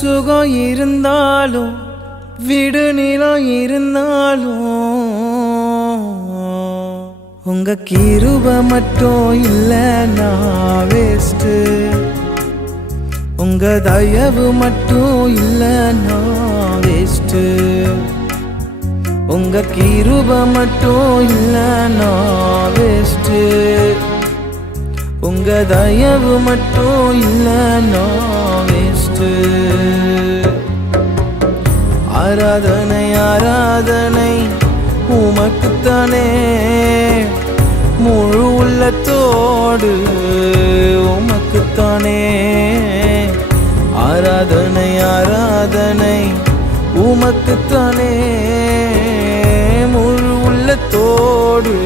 சுகம் இருந்தாலும் விடு நிலம் இருந்தாலும் உங்க கிருபை மட்டும் இல்லைன்னா வேஸ்ட். உங்க தயவு மட்டும் இல்லைன்னா வேஸ்ட். உங்க கிருபை மட்டும் இல்லைன்னா வேஸ்ட். உங்க தயவு மட்டும் இல்லைன்னா வேஸ்ட். ஆராதனை ஆராதனை உமக்குத்தானே, முழு உள்ளத்தோடு உமக்குத்தானே. ஆராதனை ஆராதனை உமக்குத்தானே, முழு உள்ளத்தோடு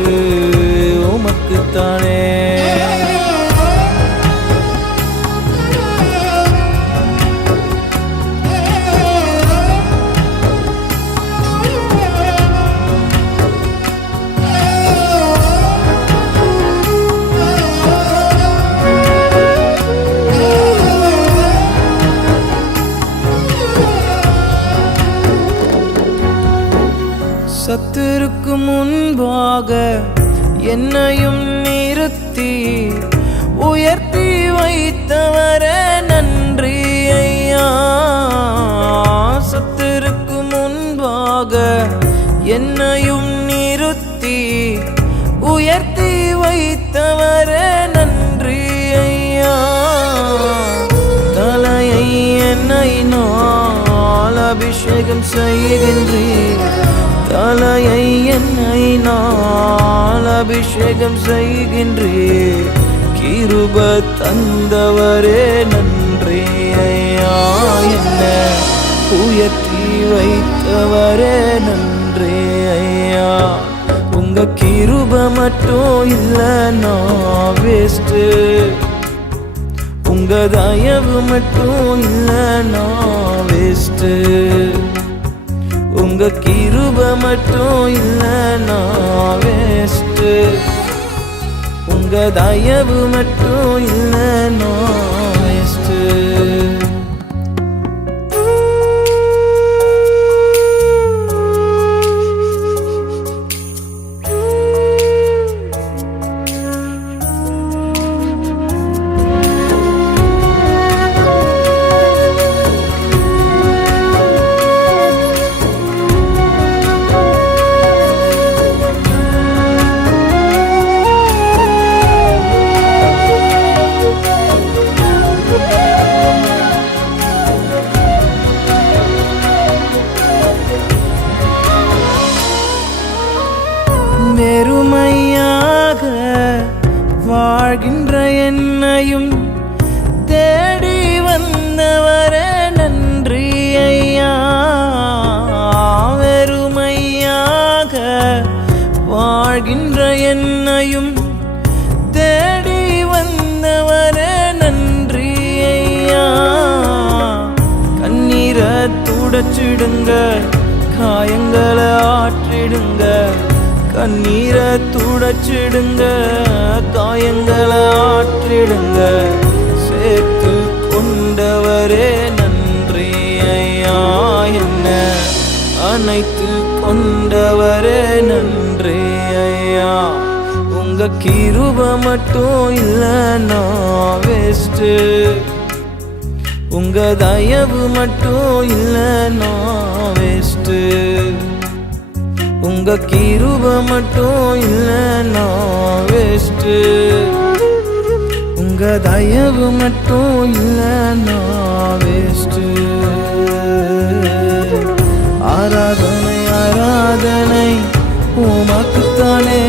உமக்குத்தானே. சத்துருக்கு முன்பாக என்னையும் நிறுத்தி உயர்த்தி வைத்தவரே நன்றி ஐயா. சத்துருக்கு முன்பாக என்னையும் நிறுத்தி உயர்த்தி வைத்தவரே நன்றி ஐயா. தலையை என்னை நாள் அபிஷேகம் செய்கின்றீர், தலையை என்னை நாள் அபிஷேகம் செய்கின்றீர். கிருப தந்தவரே நன்றி ஐயா. என்ன உயர்த்தி வைத்தவரே நன்றி ஐயா. உங்க கிருப மட்டும் இல்லைன்னா வேஸ்ட். உங்க தயவு மட்டும் இல்லைன்னா வேஸ்ட். உங்க கிருபை மட்டும் இல்லைன்னா வேஸ்ட். உங்க தயவு மட்டும் இல்லைன்னா வேஸ்ட். வெறுமையாக வாழ்கின்ற என்னையும் தேடி வந்தவரே நன்றி ஐயா. வெறுமையாக வாழ்கின்ற என்னையும் தேடி வந்தவரே நன்றி ஐயா. கண்ணீரை துடைச்சிடுங்க, காயங்களை ஆற்றிடுங்க. கண்ணீரை துடைச்சிடுங்க, காயங்களை ஆற்றிடுங்க. சேர்த்து கொண்டவரே நன்றி ஐயா. என்ன அனைத்து கொண்டவரே நன்றி ஐயா. உங்க கிருபை மட்டும் இல்லைன்னா வேஸ்ட். உங்க தயவு மட்டும் இல்லைன்னா வேஸ்ட். உங்க கிருபை மட்டும் இல்லைன்னா வேஸ்ட். உங்க தயவு மட்டும் இல்லைன்னா வேஸ்ட். ஆராதனை ஆராதனை உமக்குத்தானே,